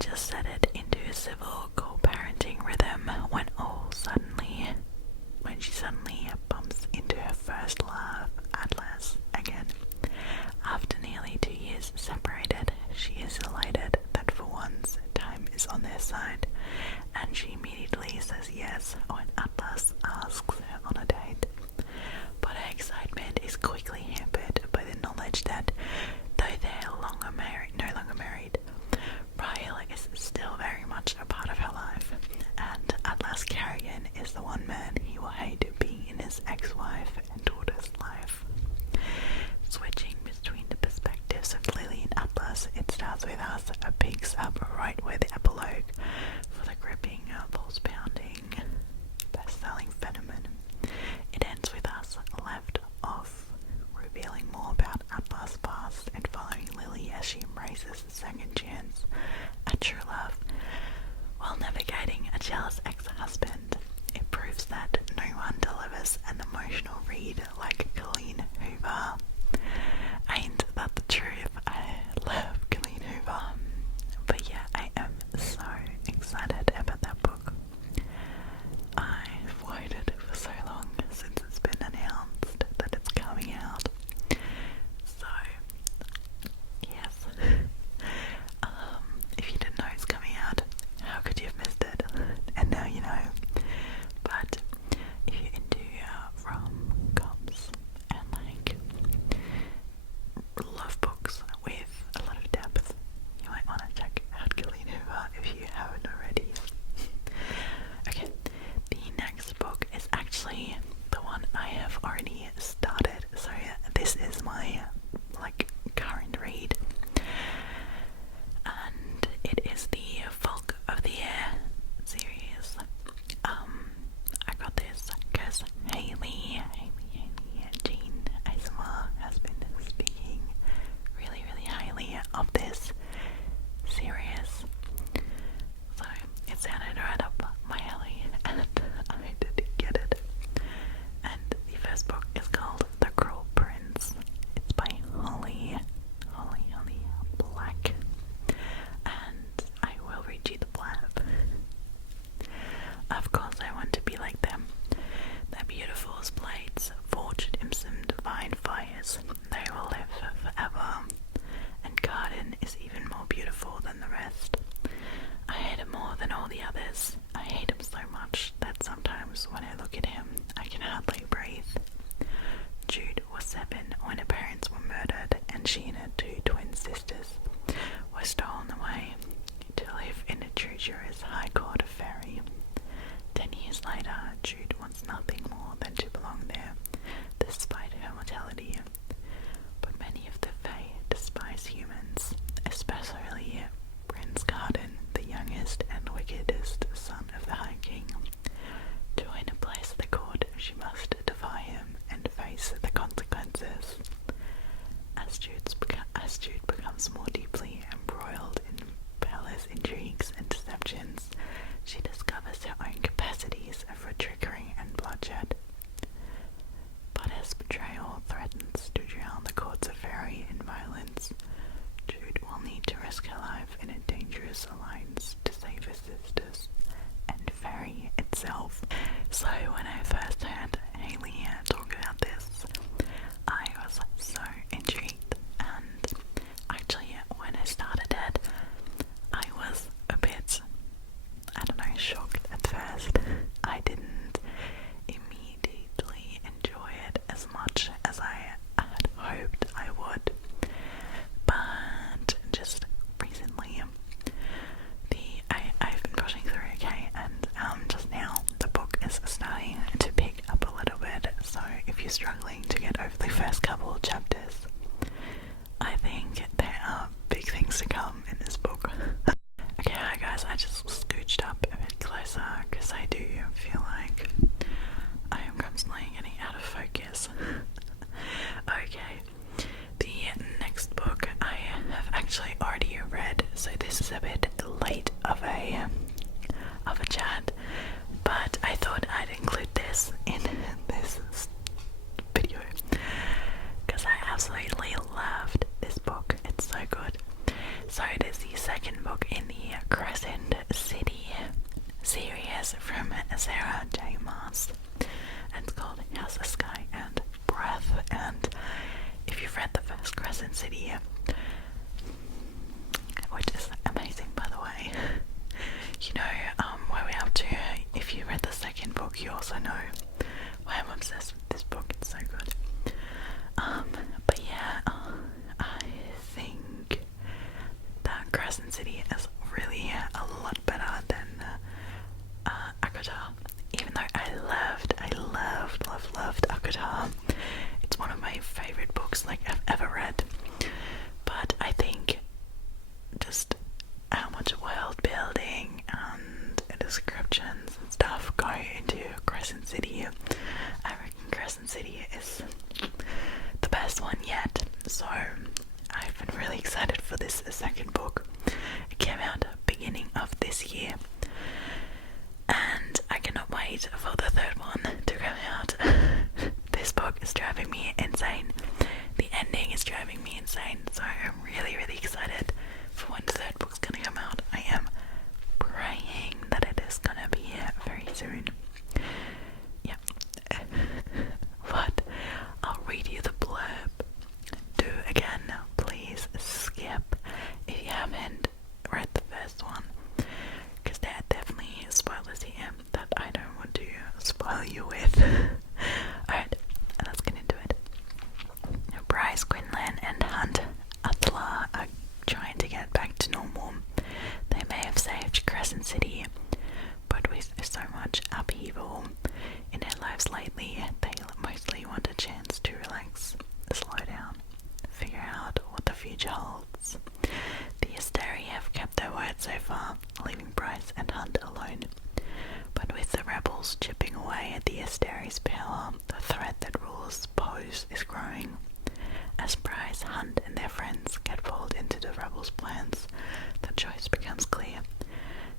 just set it into a civil co-parenting rhythm when she suddenly bumps into her first love, Atlas, again. After nearly 2 years separated, she is elated that for once time is on their side, and she immediately says yes when Atlas asks her on a date. But her excitement is quickly hampered by the knowledge that, though they are no longer married, Freya is still very much a part of her life, and Atlas Carrigan is the one man he will hate being in his ex-wife and daughter's life. Switching between the perspectives of Lily and Atlas, it starts with us, picks up right where the epilogue for the gripping, pulse-pounding, best-selling phenomenon. It ends with us left off, revealing more about Atlas' past and following Lily as she embraces a second chance at true love, while navigating a jealous ex-husband. It proves that no one delivers an emotional read like Colleen Hoover. Ain't that the truth? I love Colleen Hoover. But yeah, I am so excited about that book. I've waited for so long since it's been announced that it's coming out. So, yes. If you didn't know it's coming out, how could you have missed it? And now you know. But if you're into rom-coms and like love books with a lot of depth, you might want to check out Colleen Hoover if you haven't already. Okay, the next book is actually the one I have already started. So this is my current read, and it is the Folk of the Air series. I got this because Hayley Jean ASMR has been speaking really highly of this series, so it sounded right up my alley, and I did get it. And the first book is called The Cruel Prince. It's by Holly Black, and I will read you the blurb. Of course I want to be like them. They're beautiful as blades, forged in some divine fires. They will live forever. And Garden is even more beautiful than the rest. I hate him more than all the others. I hate him so much that sometimes when I look at him, I can hardly breathe. Jude was 7 when her parents were murdered, and she and her 2 twin sisters were stolen away to live in a treacherous high court of fairy. 10 years later, Jude wants nothing more than to belong there, despite her mortality. But many of the Fae despise humans, especially Prince Garden, the youngest and wickedest son of the High King. To win a place at the court, she must defy him and face the consequences. As Jude becomes more deeply embroiled in Bella's intrigues and deceptions, she discovers her own capacities for trickery and bloodshed. But as betrayal threatens to drown the courts of fairy in violence, Jude will need to risk her life in a dangerous alliance to save her sisters and fairy itself. So when I first heard Hayley talk about this, I was so intrigued, and actually when I started it, I was a bit, shocked at first. I didn't immediately enjoy it as much as I had hoped I would, but just recently I've been pushing through okay, and just now the book is starting to pick up a little bit, so if you're struggling to get over the first couple of chapters, I think there are big things to come in this book. Okay, hi guys, I just scooched up a bit closer because I do feel like I am constantly getting out of focus. Okay, the next book I have actually already read, so this is a bit late of a chat, but I thought I'd include this in this video because I absolutely loved this book. It's so good. So it is the second book in the City, which is amazing, by the way. You know, where we're up to. If you read the second book, you also know why I'm obsessed with this book. It's so good. But yeah, I think that Crescent City is really a lot better than Akata. Even though I loved Akata. It's one of my favorite books like I've ever read. But I think just how much world building and descriptions and stuff go into Crescent City. I reckon Crescent City is the best one yet. So I've been really excited for this second book. It came out beginning of this year. And I cannot wait for the third one to come out. This book is driving me insane. The ending is driving me insane. So I'm really excited for when the third book's gonna come out. I am praying that it is gonna be very soon. Yeah. But I'll read you the blurb. Do again, please skip if you haven't read the first one, because there are definitely spoilers here that I don't want to spoil you with. Alright, let's get into it. Bryce, Quinlan and Hunt Atla are trying to get back to normal. They may have saved Crescent City, but with so much upheaval in their lives lately, they mostly want a chance to relax, slow down, figure out what the future holds. The Asteri have kept their word so far, leaving Bryce and Hunt alone. But with the rebels chipping away at the Asteri's power, the threat that rulers pose is growing. As Bryce, Hunt and their friends get pulled into the rebels' plans, the choice becomes clear.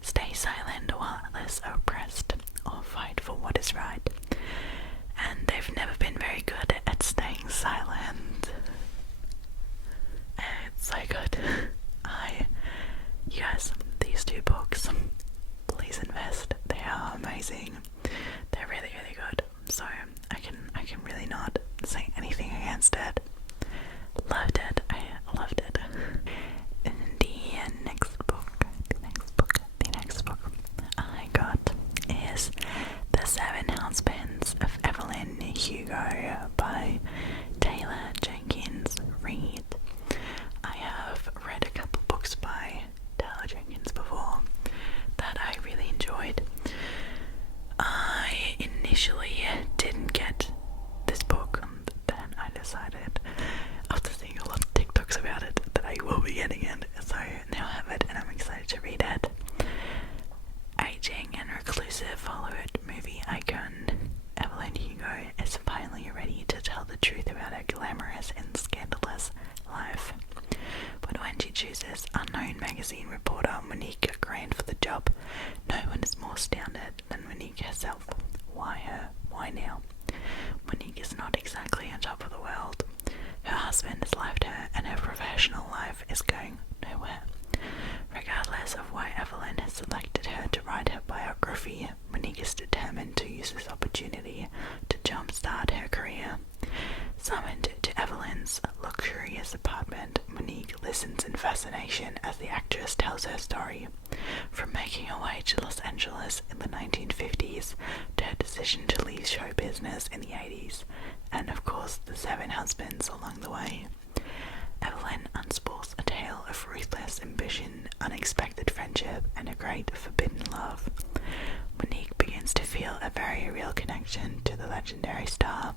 Stay silent while others are oppressed, or fight for what is right. And they've never been very good at staying silent. It's so good. You guys, these two books, please invest. They are amazing. They're really good. So I can really not say anything against it. Loved it. I loved it. And the next book I got is The Seven Husbands of Evelyn Hugo by Taylor Jenkins Reid. I have read a couple books by Taylor Jenkins before that I really enjoyed. I initially didn't get this book, then I decided, after seeing a lot of TikToks about it, that I will be getting it, so now I have it and I'm excited to read it. Aging and reclusive Hollywood movie icon Evelyn Hugo is finally ready to tell the truth about her glamorous and scandalous life. But when she chooses unknown magazine reporter Monique Grant for the job, no one is more astounded than Monique herself. Why her? Why now? Monique is not exactly on top of the world. Her husband has left her and her professional life is going nowhere. Regardless of why Evelyn has selected her to write her biography, Monique is determined to use this opportunity to jumpstart her career. Summoned to Evelyn's luxurious apartment, Monique listens in fascination as the actress tells her story. From making her way to Los Angeles in the 1950s, to her decision to leave show business in the 80s, and of course the 7 husbands along the way. Evelyn unspools a tale of ruthless ambition, unexpected friendship, and a great forbidden love. Monique begins to feel a very real connection to the legendary star.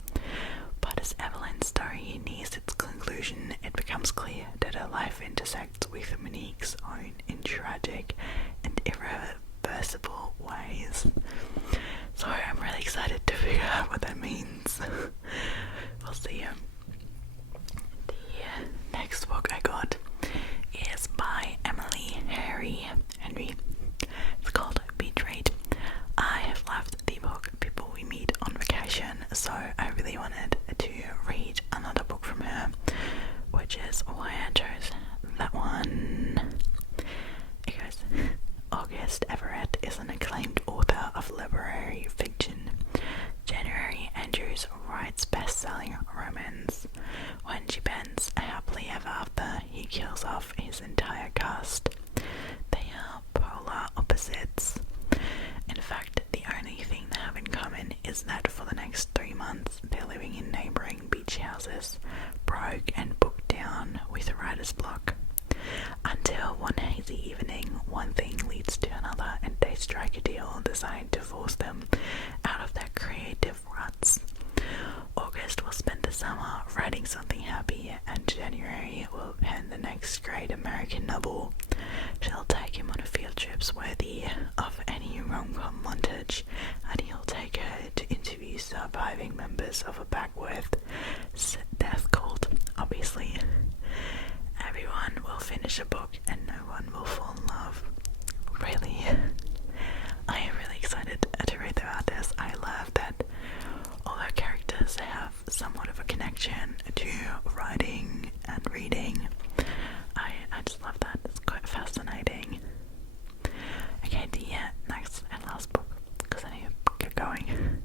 But as Evelyn's story nears its conclusion, it becomes clear that her life intersects with Monique's own in tragic and irreversible ways. So I'm really excited to figure out what that means. We'll see. The next book I got is by Emily Henry. It's called Betrayed. I have loved the book People We Meet on Vacation, so I really wanted to read another book from her, which is why I chose that one. It goes, houses, broke and booked down with a writer's block. Until one hazy evening, one thing leads to another and they strike a deal designed to force them out of their creative ruts. August will spend the summer writing something happy, and January will pen the next great American novel. She'll take him on field trips worthy of any rom-com montage, and he'll take her to interview surviving members of a backworth death cult. Obviously, everyone will finish a book and no one will fall in love. Really, I am really excited to read about this. I love that all our characters have somewhat of a connection to writing and reading. I just love that. It's quite fascinating. Okay, the next and last book, because I need to get going,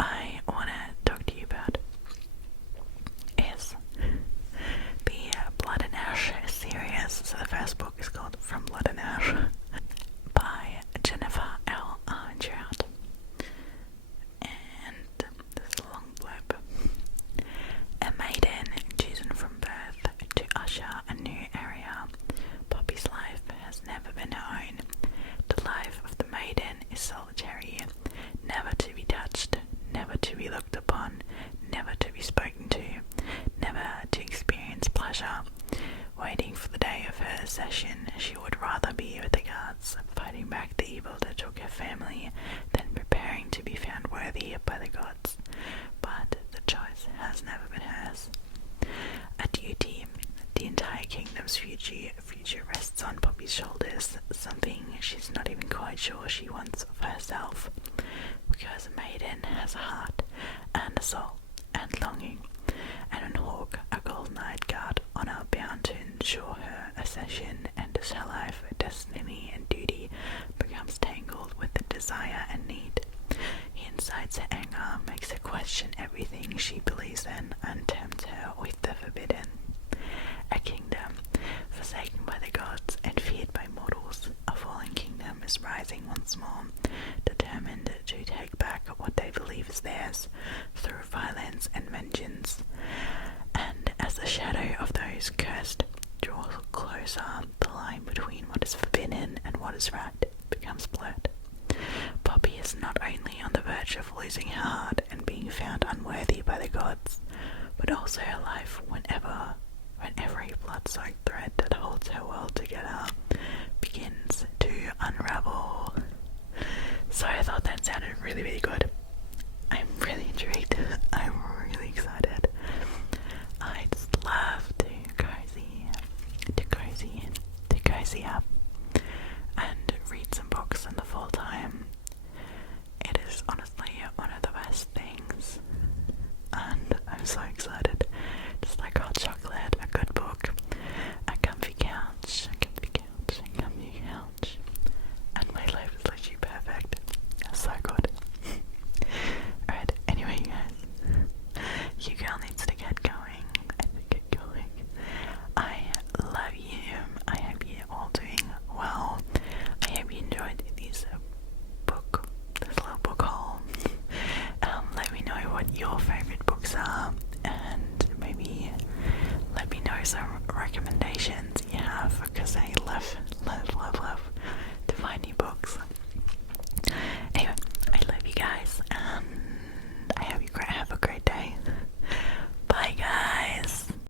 I want to talk to you about is the Blood and Ash series. So the first book is called From Blood and Ash by Jennifer L. Trout. And this is a long blurb. A maiden chosen from birth to usher a new area. Poppy's life has never been her own. The life of the maiden is solitary, never to be touched, never to be looked upon, never to be spoken to, never to experience pleasure. Waiting for the day of her accession, she would rather be with the guards, fighting back the evil that took her family, than preparing to be found worthy by the gods. But the choice has never been hers. A duty. The entire kingdom's future rests on Poppy's shoulders, something she's not even quite sure she wants for herself. Because a maiden has a heart, and a soul, and longing, and an hawk, a golden-eyed guard, honor bound to ensure her accession, and as her life, destiny, and duty becomes tangled with the desire and need. He incites her anger, makes her question everything she believes in, and tempts her with the forbidden. A kingdom, forsaken by the gods and feared by mortals, a fallen kingdom is rising once more, determined to take back what they believe is theirs, through violence and vengeance. And as the shadow of those cursed draws closer, the line between what is forbidden and what is right becomes blurred. Poppy is not only on the verge of losing her heart and being found unworthy by the gods, but also her life when every blood-soaked thread that holds her world together begins to unravel. So I thought that sounded really, really good. I'm really intrigued. I'm really excited. I just love to cozy up and read some books in the full time. It is honestly one of the best things, and I'm so excited. Just like hot chocolate, a good book, a comfy couch, and my life is literally perfect. So good. Alright, anyway, you guys, you girl needs to get going. I love you. I hope you're all doing well. I hope you enjoyed this little book haul. Let me know what your favorite books are, and maybe let me know some recommendations you have, because I love to find new books.